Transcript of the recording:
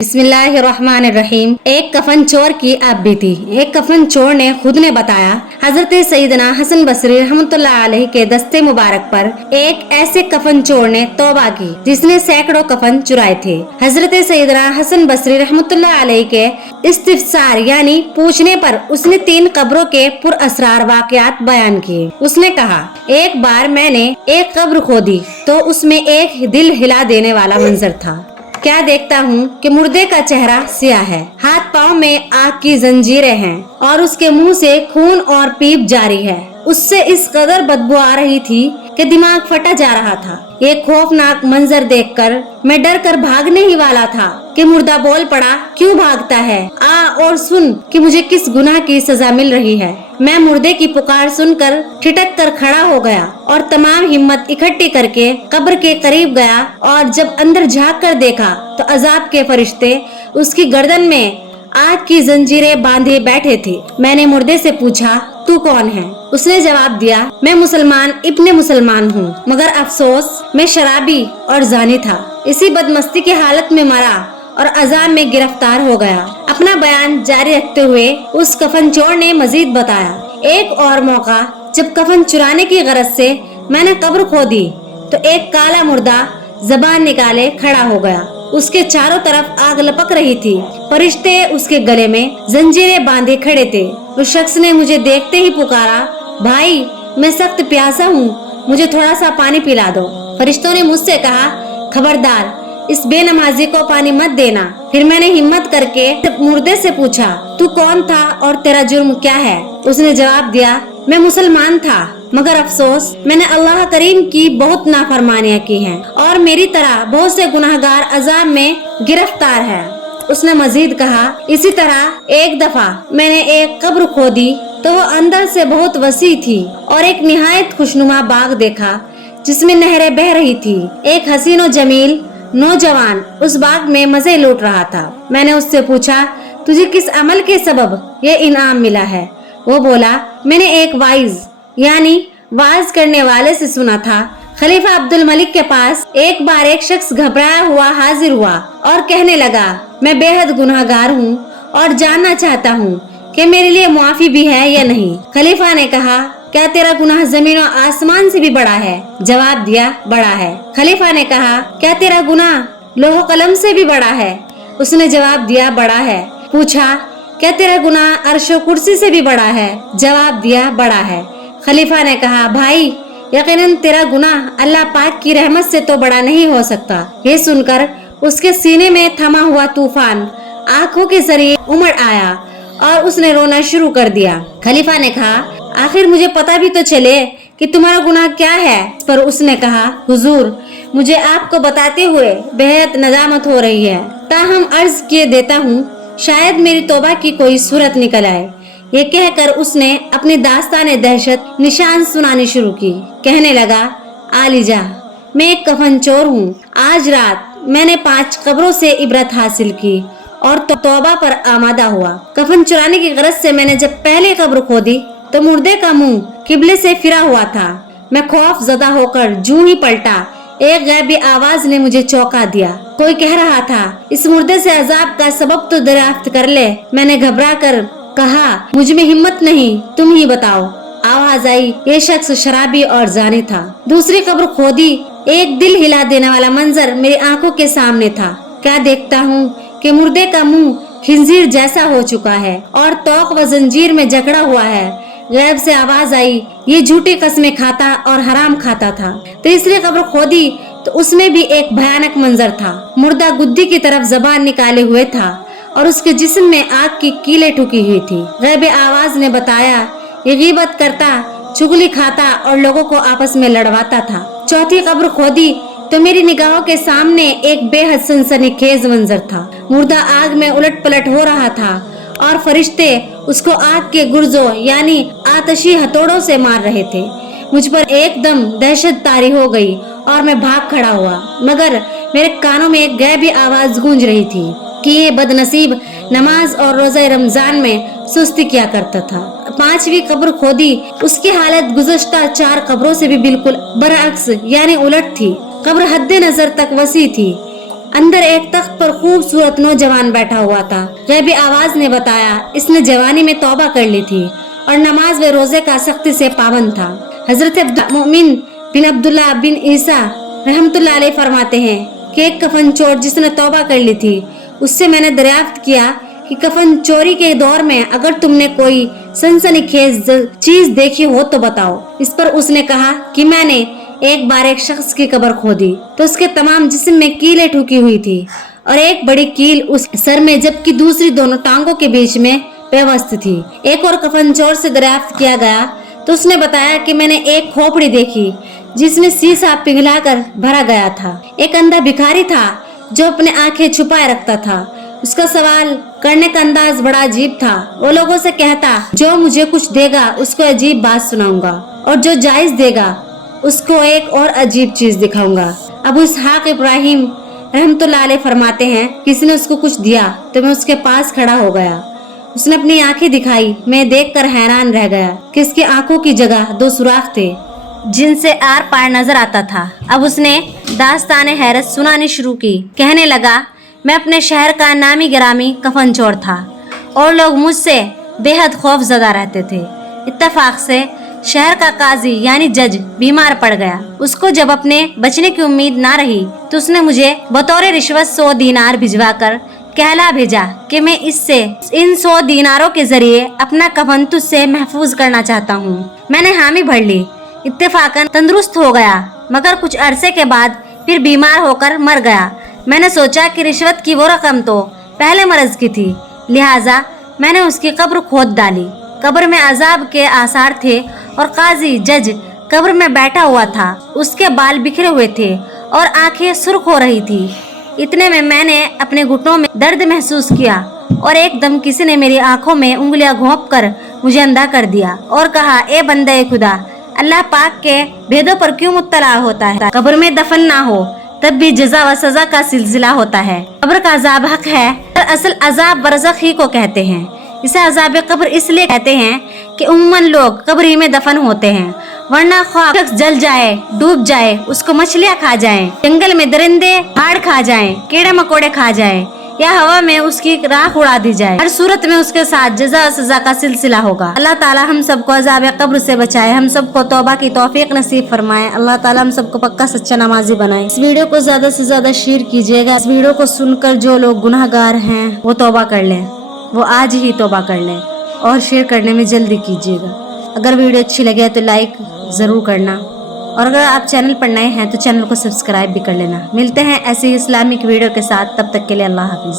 बिस्मिल्लाहिर्रहमानिर्रहीम। एक कफन चोर की आप बीती। एक कफन चोर ने खुद ने बताया, हजरत सईदना हसन बसरी रहमतुल्लाह अलैहि के दस्ते मुबारक पर एक ऐसे कफन चोर ने तौबा की जिसने सैकड़ों कफन चुराए थे। हजरत सईदना हसन बसरी रहमतुल्लाह अलैहि के इस्तिफसार यानी पूछने पर उसने 3 कब्रों के पुरअसरार वाकयात बयान किए। उसने कहा, एक बार मैंने एक कब्र खोदी तो उसमें एक दिल हिला देने वाला मंजर था। क्या देखता हूँ कि मुर्दे का चेहरा सियाह है, हाथ पाँव में आग की जंजीरें हैं और उसके मुंह से खून और पीप जारी है। उससे इस कदर बदबू आ रही थी कि दिमाग फटा जा रहा था। ये खौफनाक मंजर देखकर मैं डर कर भागने ही वाला था कि मुर्दा बोल पड़ा, क्यों भागता है? आ और सुन कि मुझे किस गुनाह की सजा मिल रही है। मैं मुर्दे की पुकार सुनकर ठिठक कर खड़ा हो गया और तमाम हिम्मत इकट्ठी करके कब्र के करीब गया और जब अंदर झांक कर देखा तो अजाब के फरिश्ते उसकी गर्दन में आग की जंजीरें बांधे बैठे थे। मैंने मुर्दे से पूछा, तू कौन है? उसने जवाब दिया, मैं मुसलमान इब्ने मुसलमान हूँ, मगर अफसोस मैं शराबी और जानी था। इसी बदमस्ती की हालत में मरा और अजाब में गिरफ्तार हो गया। अपना बयान जारी रखते हुए उस कफन चोर ने मजीद बताया, एक और मौका जब कफन चुराने की गरज से मैंने कब्र खोदी तो एक काला मुर्दा जबान निकाले खड़ा हो गया। उसके चारों तरफ आग लपक रही थी। फरिश्ते उसके गले में जंजीरें बांधे खड़े थे। उस शख्स ने मुझे देखते ही पुकारा, भाई मैं सख्त प्यासा हूँ, मुझे थोड़ा सा पानी पिला दो। फरिश्तों ने मुझसे कहा, खबरदार इस बेनमाजी को पानी मत देना। फिर मैंने हिम्मत करके मुर्दे से पूछा, तू कौन था और तेरा जुर्म क्या है? उसने जवाब दिया, मैं मुसलमान था, मगर अफसोस मैंने अल्लाह करीम की बहुत नाफरमानियां की हैं और मेरी तरह बहुत से गुनाहगार अजाब में गिरफ्तार है। उसने मजीद कहा, इसी तरह एक दफा मैंने एक कब्र खोदी तो वो अंदर से बहुत वसी थी और एक निहायत खुशनुमा बाग देखा जिसमें नहरें बह रही थी। एक हसीन और जमील नौजवान उस बाग में मजे लूट रहा था। मैंने उससे पूछा, तुझे किस अमल के सबब ये इनाम मिला है? वो बोला, मैंने एक वाइज यानी वाज करने वाले से सुना था। खलीफा अब्दुल मलिक के पास एक बार एक शख्स घबराया हुआ हाजिर हुआ और कहने लगा, मैं बेहद गुनाहगार हूँ और जानना चाहता हूँ कि मेरे लिए मुआफी भी है या नहीं। खलीफा ने कहा, क्या तेरा गुनाह जमीन और आसमान से भी बड़ा है? जवाब दिया, बड़ा है। खलीफा ने कहा, क्या तेरा गुनाह लोह कलम से भी बड़ा है? उसने जवाब दिया, बड़ा है। पूछा, क्या तेरा गुनाह अर्श कुर्सी से भी बड़ा है? जवाब दिया, बड़ा है। खलीफा ने कहा, भाई यकीनन तेरा गुनाह अल्लाह पाक की रहमत से तो बड़ा नहीं हो सकता। ये सुनकर उसके सीने में थमा हुआ तूफान आंखों के जरिए उमड़ आया और उसने रोना शुरू कर दिया। खलीफा ने कहा, आखिर मुझे पता भी तो चले कि तुम्हारा गुनाह क्या है। पर उसने कहा, हुजूर मुझे आपको बताते हुए बेहद नदामत हो रही है, ताहम अर्ज किए देता हूँ, शायद मेरी तौबा की कोई सूरत निकल आए। ये कहकर उसने अपनी दास्तान दहशत निशान सुनानी शुरू की। कहने लगा, आलिजा मैं एक कफन चोर हूँ। आज रात मैंने 5 कब्रों से इबरत हासिल की और तौबा पर आमादा हुआ। कफन चुराने की गरज से मैंने जब पहले कब्र खोदी तो मुर्दे का मुंह किबले से फिरा हुआ था। मैं खौफ ज़दा होकर जूं ही पलटा, एक गैबी आवाज ने मुझे चौंका दिया। कोई कह रहा था, इस मुर्दे से अजाब का सबब तो दरियाफ्त कर ले। मैंने घबरा कर कहा, मुझ में हिम्मत नहीं, तुम ही बताओ। आवाज आई, ये शख्स शराबी और जानी था। दूसरी कब्र खोदी, एक दिल हिला देने वाला मंजर मेरी आंखों के सामने था। क्या देखता हूँ कि मुर्दे का मुंह खिंजीर जैसा हो चुका है और तोक व जंजीर में जकड़ा हुआ है। गैब से आवाज आई, ये झूठी कस्में खाता और हराम खाता था। तीसरी कब्र खोदी तो उसमें भी एक भयानक मंजर था। मुर्दा गुद्दी की तरफ जबान निकाले हुए था और उसके जिस्म में आग की कीलें ठुकी हुई थी। गैब आवाज ने बताया, ये गीबत करता, चुगली खाता और लोगों को आपस में लड़वाता था। चौथी कब्र खोदी तो मेरी निगाहों के सामने एक बेहद सनसनीखेज मंजर था। मुर्दा आग में उलट पलट हो रहा था और फरिश्ते उसको आग के गुर्जों यानी आतशी हथौड़ों से मार रहे थे। मुझ पर एकदम दहशत तारी हो गई और मैं भाग खड़ा हुआ, मगर मेरे कानों में एक गैबी आवाज गूंज रही थी कि ये बदनसीब नमाज और रोज़ा रमजान में सुस्ती किया करता था। 5वीं कब्र खोदी, उसकी हालत गुज़श्ता 4 कब्रों से भी बिल्कुल बरअक्स यानी उलट थी। कब्र हद्दे नजर तक वसी थी। अंदर एक तख्त पर खूबसूरत नौजवान बैठा हुआ था। गैबी आवाज ने बताया इसने जवानी में तौबा कर ली थी और नमाज व रोजे का सख्ती से पाबंद था। हजरत मोमिन बिन अब्दुल्ला बिन ईसा रहमतुल्लाह अलैह फरमाते हैं कि एक कफन चोर जिसने तौबा कर ली थी, उससे मैंने दरियाफ्त किया कि कफन चोरी के दौर में अगर तुमने कोई सनसनीखेज चीज देखी हो तो बताओ। इस पर उसने कहा कि मैंने एक बार एक शख्स की कब्र खोदी तो उसके तमाम जिस्म में कीलें ठुकी हुई थी और एक बड़ी कील उस सर में, जबकि दूसरी दोनों टांगों के बीच में पेवस्त थी। एक और कफन चोर से दरियाफ्त किया गया तो उसने बताया कि मैंने एक खोपड़ी देखी जिसमें शीशा पिघलाकर भरा गया था। एक अंधा भिखारी था जो अपने आंखें छुपाए रखता था। उसका सवाल करने का अंदाज बड़ा अजीब था। वो लोगों से कहता, जो मुझे कुछ देगा उसको अजीब बात सुनाऊंगा और जो जायज देगा उसको एक और अजीब चीज दिखाऊंगा। अबू इसहाक इब्राहिम रहमतुल्लाह अलैह फरमाते हैं, किसी ने उसको कुछ दिया तो मैं उसके पास खड़ा हो गया। उसने अपनी आंखें दिखाई, मैं देखकर हैरान रह गया कि इसकी आंखों की जगह 2 सुराख थे जिनसे आर पार नजर आता था। अब उसने दास्तान हैरत सुनानी शुरू की। कहने लगा, मैं अपने शहर का नामी गिरामी कफन चोर था और लोग मुझसे बेहद खौफजदा रहते थे। इत्तेफाक से शहर का काजी यानी जज बीमार पड़ गया। उसको जब अपने बचने की उम्मीद ना रही तो उसने मुझे बतौर रिश्वत 100 दीनार भिजवाकर कहला भेजा कि मैं इन 100 दीनारों के जरिए अपना कफन तुझसे महफूज करना चाहता हूँ। मैंने हामी भर ली। इत्तेफाकन तंदुरुस्त हो गया, मगर कुछ अरसे के बाद फिर बीमार होकर मर गया। मैंने सोचा कि रिश्वत की वो रकम तो पहले मर्ज की थी, लिहाजा मैंने उसकी कब्र खोद डाली। कब्र में अजाब के आसार थे और काजी जज कब्र में बैठा हुआ था। उसके बाल बिखरे हुए थे और आंखें सुर्ख हो रही थी। इतने में मैंने अपने घुटनों में दर्द महसूस किया और एकदम किसी ने मेरी आंखों में उंगलियां घोंपकर मुझे अंधा कर दिया और कहा, ए बंदे खुदा, अल्लाह पाक के भेदों पर क्यों मुत्तला होता है? कब्र में दफन ना हो तब भी जजा व सजा का सिलसिला होता है। कब्र का अजाब हक है, असल अजाब बरज़ख ही को कहते हैं। इसे अजाब कब्र इसलिए कहते हैं कि उम्मन लोग कब्र ही में दफन होते हैं, वरना ख्वाह शख्स जल जाए, डूब जाए, उसको मछलियाँ खा जाएं, जंगल में दरिंदे हाड़ खा जाएं, कीड़े मकोड़े खा जाएं या हवा में उसकी राख उड़ा दी जाए, हर सूरत में उसके साथ जजा और सजा का सिलसिला होगा। अल्लाह ताला हम सबको अजाब कब्र से बचाए, हम सबको तौबा की तौफीक नसीब फरमाए। अल्लाह ताला हम सबको पक्का सच्चा नमाजी बनाए। इस वीडियो को ज्यादा से ज्यादा शेयर कीजिएगा। इस वीडियो को सुनकर जो लोग गुनाहगार हैं वो तौबा कर लें, वो आज ही तौबा कर लें और शेयर करने में जल्दी कीजिएगा। अगर वीडियो अच्छी लगे तो लाइक जरूर करना और अगर आप चैनल पर नए हैं तो चैनल को सब्सक्राइब भी कर लेना। मिलते हैं ऐसे ही इस्लामिक वीडियो के साथ, तब तक के लिए अल्लाह हाफिज।